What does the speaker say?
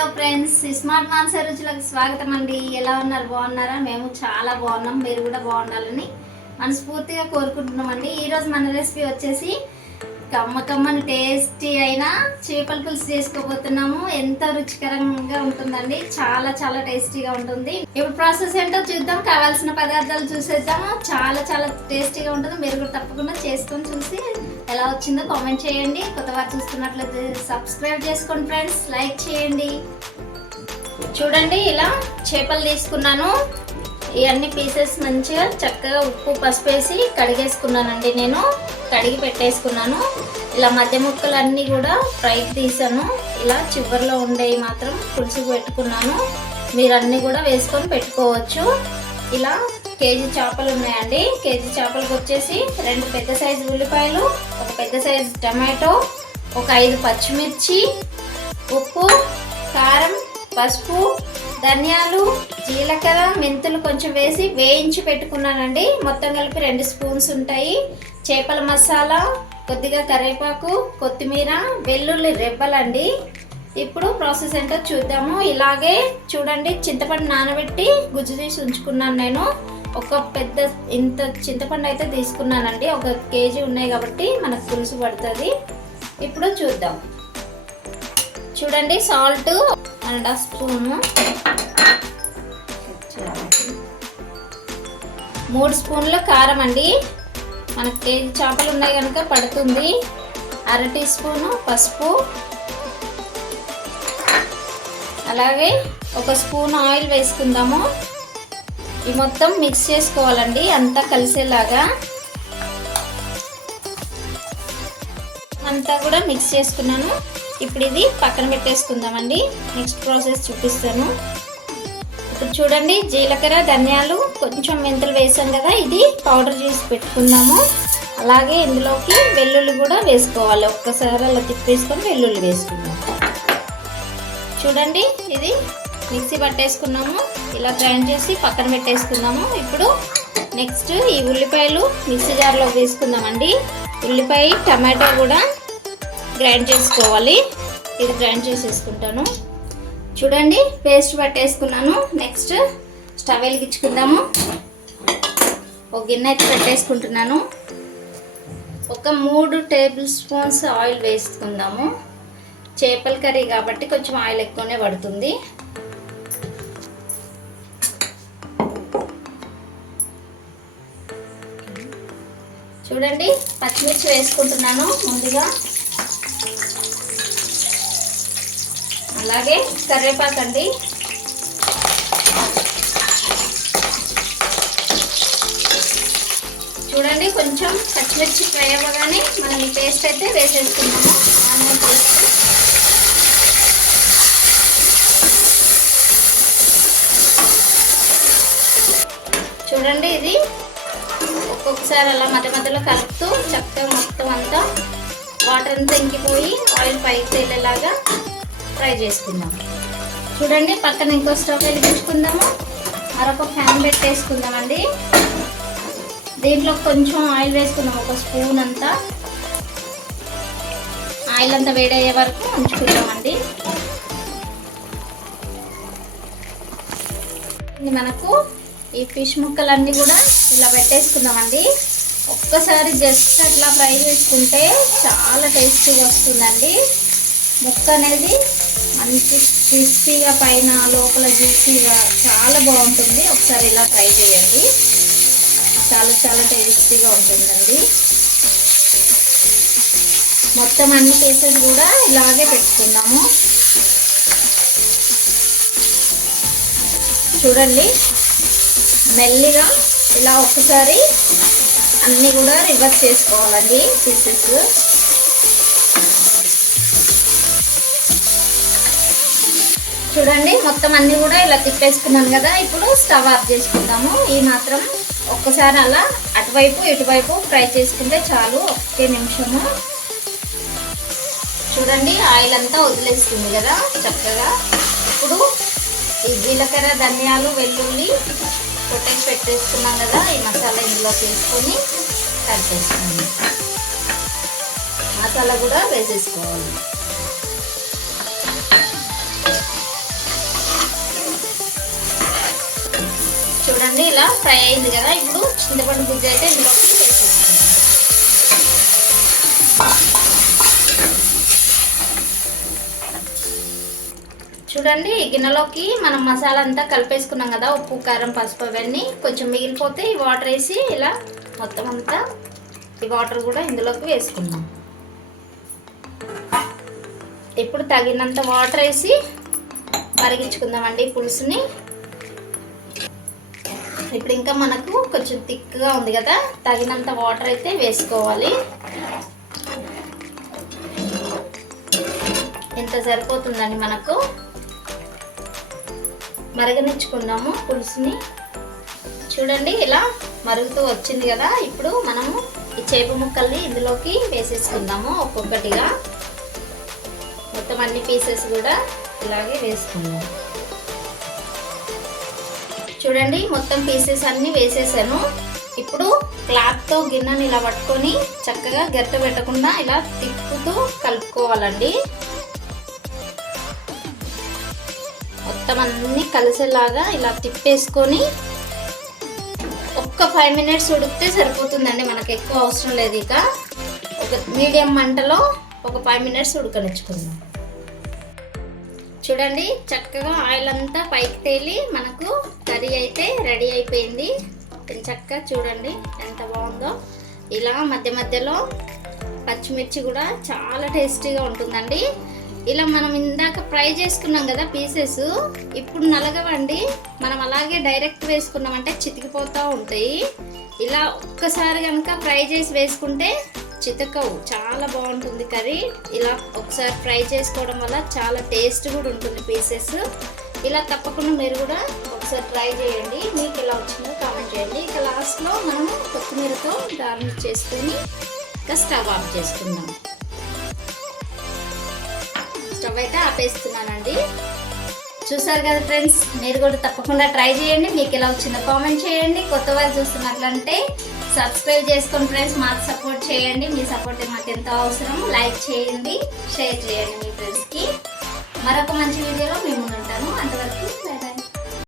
Hello friends, smart మాన్సర్ రుచులకు స్వాగతం అండి. ఎలా ఉన్నారు? బాగున్నారా? మేము చాలా బాగున్నాం. మీరు కూడా బాగుండాలని మనస్ఫూర్తిగా కోరుకుంటున్నామండి. ఈరోజు మన రెసిపీ వచ్చేసి కమ్మని టేస్టీ అయిన చేపల పులుసు చేసుకోబోతున్నాము. ఎంతో రుచికరంగా ఉంటుందండి. చాలా చాలా టేస్టీగా ఉంటుంది. ఇప్పుడు ప్రాసెస్ ఏంటో చూద్దాం. కావాల్సిన పదార్థాలు చూసేద్దాము. చాలా టేస్టీగా ఉంటుంది. మీరు కూడా తప్పకుండా చేసుకొని చూసి ఎలా వచ్చిందో కామెంట్ చేయండి. కొత్తవారు చూస్తున్నట్లయితే సబ్స్క్రైబ్ చేసుకోండి ఫ్రెండ్స్. లైక్ చేయండి. చూడండి, ఇలా చేపలు తీసుకున్నాను. ఇవన్నీ పీసెస్ మంచిగా చక్కగా ఉప్పు పసుపు వేసి కడిగేసుకున్నానండి. నేను కడిగి పెట్టేసుకున్నాను. ఇలా మధ్య ముక్కలన్నీ కూడా ఫ్రైకి తీసాను. ఇలా చివరిలో ఉండేవి మాత్రం పులుసుకు పెట్టుకున్నాను. మీరు అన్నీ కూడా వేసుకొని పెట్టుకోవచ్చు. ఇలా కేజీ చేపలు ఉన్నాయండి. కేజీ చేపలకు వచ్చేసి 2 పెద్ద సైజు ఉల్లిపాయలు, ఒక పెద్ద సైజు టమాటో, ఒక 5 పచ్చిమిర్చి, ఉప్పు, కారం, పసుపు, ధనియాలు, జీలకర్ర, మెంతులు కొంచెం వేసి వేయించి పెట్టుకున్నానండి. మొత్తం కలిపి 2 స్పూన్స్ ఉంటాయి. చేపల మసాలా, కొద్దిగా కరివేపాకు, కొత్తిమీర, వెల్లుల్లి రెబ్బలండి. ఇప్పుడు ప్రాసెస్ ఏంటో చూద్దాము. ఇలాగే చూడండి, చింతపండు నానబెట్టి గుజ్జు తీసి ఉంచుకున్నాను. నేను ఒక పెద్ద ఇంత చింతపండు అయితే తీసుకున్నానండి. 1 కేజీ ఉన్నాయి కాబట్టి మనకు పులుసు పడుతుంది. ఇప్పుడు చూద్దాం. చూడండి, సాల్ట్ 1.5 స్పూను, 3 స్పూన్ల కారం అండి. మనకు కేజీ చేపలు ఉన్నాయి కనుక పడుతుంది. 1/2 టీ స్పూను పసుపు, అలాగే 1 స్పూన్ ఆయిల్ వేసుకుందాము. ఈ మొత్తం మిక్స్ చేసుకోవాలండి, అంతా కలిసేలాగా. అంతా కూడా మిక్స్ చేసుకున్నాను. ఇప్పుడు ఇది పక్కన పెట్టేసుకుందామండి. నెక్స్ట్ ప్రాసెస్ చూపిస్తాను. ఇప్పుడు చూడండి, జీలకర్ర, ధనియాలు, కొంచెం మెంతులు వేసాం కదా, ఇది పౌడర్ చేసి పెట్టుకుందాము. అలాగే ఇందులోకి వెల్లుల్లి కూడా వేసుకోవాలి. ఒక్కసారి అలా తిప్పేసుకొని వెల్లుల్లి వేసుకుందాం. చూడండి, ఇది మిక్సీ పట్టేసుకున్నాము. ఇలా గ్రైండ్ చేసి పక్కన పెట్టేసుకుందాము. ఇప్పుడు నెక్స్ట్ ఈ ఉల్లిపాయలు మిక్సీ జార్లో వేసుకుందామండి. ఉల్లిపాయ, టమాటో కూడా గ్రైండ్ చేసుకోవాలి. ఇది గ్రైండ్ చేసేసుకుంటాను. చూడండి, పేస్ట్ పట్టేసుకున్నాను. నెక్స్ట్ స్టవ్ వెలిగించుకుందాము. ఒక గిన్నె అయితే పెట్టేసుకుంటున్నాను. ఒక 3 టేబుల్ స్పూన్స్ ఆయిల్ వేసుకుందాము. చేపల కర్రీ కాబట్టి కొంచెం ఆయిల్ ఎక్కువనే పడుతుంది. చూడండి, పచ్చిమిర్చి వేసుకుంటున్నాను ముందుగా. అలాగే కరివేపాకండి. చూడండి, కొంచెం పచ్చిమిర్చి ఫ్రై అవ్వగానే మనం ఈ పేస్ట్ అయితే వేసేసుకున్నాము. Onion paste. చూడండి, ఇది ఒక్కొక్కసారి అలా మధ్యలో కలుపుతూ చక్కగా మొత్తం అంతా వాటర్ అంతా ఇంకిపోయి ఆయిల్ పైకి తేలేలాగా ఫ్రై చేసుకుందాం. చూడండి, పక్కన ఇంకో స్టవ్ వెలిగించుకుందాము. మరొక ప్యాన్ పెట్టేసుకుందామండి. దీంట్లో కొంచెం ఆయిల్ వేసుకుందాం, 1 స్పూన్ అంతా. ఆయిల్ అంతా వేడయ్యే వరకు ఉంచుకుందామండి. మనకు ఈ ఫిష్ ముక్కలన్నీ కూడా ఇలా పెట్టేసుకుందామండి. ఒక్కసారి జస్ట్ అట్లా ఫ్రై చేసుకుంటే చాలా టేస్టీగా వస్తుందండి. ముక్క అనేది మంచి క్రిస్పీగా, పైన లోపల జ్యూసీగా చాలా బాగుంటుంది. ఒకసారి ఇలా ట్రై చేయండి. చాలా టేస్టీగా ఉంటుందండి. మొత్తం అన్ని పీసెస్ కూడా ఇలాగే పెట్టుకుందాము. చూడండి, మెల్లిగా ఇలా ఒక్కసారి అన్నీ కూడా రివర్స్ చేసుకోవాలండి పీసెస్. చూడండి, మొత్తం అన్నీ కూడా ఇలా తిప్పేసుకున్నాను కదా. ఇప్పుడు స్టవ్ ఆఫ్ చేసుకుందాము. ఈ మాత్రం ఒక్కసారి అలా అటువైపు ఇటువైపు ఫ్రై చేసుకుంటే చాలు, 1 నిమిషము. చూడండి, ఆయిల్ అంతా వదిలేస్తుంది కదా చక్కగా. ఇప్పుడు ఈ జీలకర్ర, ధనియాలు, వెల్లుల్లి కొట్టేసి పెట్టేసుకున్నాం కదా, ఈ మసాలా ఇందులో వేసుకొని కలిపేసుకోండి. మసాలా కూడా వేసేసుకోవాలి. ఇలా ఫ్రై అయింది కదా, ఇప్పుడు చింతపండు గుజ్జు అయితే ఇందులోకి వేసేసుకుందాం. చూడండి, ఈ గిన్నెలోకి మనం మసాలా అంతా కలిపేసుకున్నాం కదా, ఉప్పు కారం పసుపు అవన్నీ కొంచెం మిగిలిపోతే ఈ వాటర్ వేసి ఇలా మొత్తం అంతా ఈ వాటర్ కూడా ఇందులోకి వేసుకుందాం. ఇప్పుడు తగినంత వాటర్ వేసి మరిగించుకుందామండి పులుసుని. ఇప్పుడు ఇంకా మనకు కొంచెం థిక్గా ఉంది కదా, తగినంత వాటర్ అయితే వేసుకోవాలి. ఇంత సరిపోతుందండి మనకు. మరగనిచ్చుకుందాము పులుసుని. చూడండి, ఇలా మరుగుతూ వచ్చింది కదా, ఇప్పుడు మనము ఈ చేప ముక్కల్ని ఇందులోకి వేసేసుకుందాము ఒక్కొక్కటిగా. మొత్తం అన్ని పీసెస్ కూడా ఇలాగే వేసుకుందాం. చూడండి, మొత్తం పీసెస్ అన్నీ వేసేసాను. ఇప్పుడు క్లాత్తో గిన్నెని ఇలా పట్టుకొని చక్కగా గరిటె పెట్టకుండా ఇలా తిప్పుతూ కలుపుకోవాలండి. మొత్తం అన్నీ కలిసేలాగా ఇలా తిప్పేసుకొని ఒక్క 5 minutes ఉడికితే సరిపోతుందండి, మనకు ఎక్కువ అవసరం లేదు. ఇక ఒక మీడియం మంటలో ఒక 5 minutes ఉడకనిచ్చుకుందాం. చూడండి, చక్కగా ఆయిల్ అంతా పైకి తేలి మనకు కర్రీ అయితే రెడీ అయిపోయింది. చక్కగా చూడండి ఎంత బాగుందో. ఇలా మధ్య మధ్యలో పచ్చిమిర్చి కూడా చాలా టేస్టీగా ఉంటుందండి. ఇలా మనం ఇందాక ఫ్రై చేసుకున్నాం కదా పీసెస్, ఇప్పుడు నలగవండి. మనం అలాగే డైరెక్ట్ వేసుకున్నామంటే చితికిపోతూ ఉంటాయి. ఇలా ఒక్కసారి కనుక ఫ్రై చేసి వేసుకుంటే చితకవు, చాలా బాగుంటుంది కర్రీ. ఇలా ఒకసారి ఫ్రై చేసుకోవడం వల్ల చాలా టేస్ట్ కూడా ఉంటుంది పీసెస్. ఇలా తప్పకుండా మీరు కూడా ఒకసారి ట్రై చేయండి. మీకు ఎలా వచ్చిందో కామెంట్ చేయండి. ఇక లాస్ట్లో మనము కొత్తిమీరతో గార్నిష్ చేసుకొని ఇక స్టవ్ ఆఫ్ చేసుకుందాం. స్టవ్ అయితే ఆపేస్తున్నానండి. చూసారు కదా ఫ్రెండ్స్, మీరు కూడా తప్పకుండా ట్రై చేయండి. మీకు ఎలా వచ్చిందో కామెంట్ చేయండి. కొత్త వారు చూస్తున్నట్లంటే సబ్స్క్రైబ్ చేసుకోండి ఫ్రెండ్స్. మాకు సపోర్ట్ చేయండి. మీ సపోర్ట్ మాకు ఎంతో అవసరం. లైక్ చేయండి, షేర్ చేయండి మీ ఫ్రెండ్స్కి. మరొక మంచి వీడియోలో మేము ఉంటాను. అంతవరకు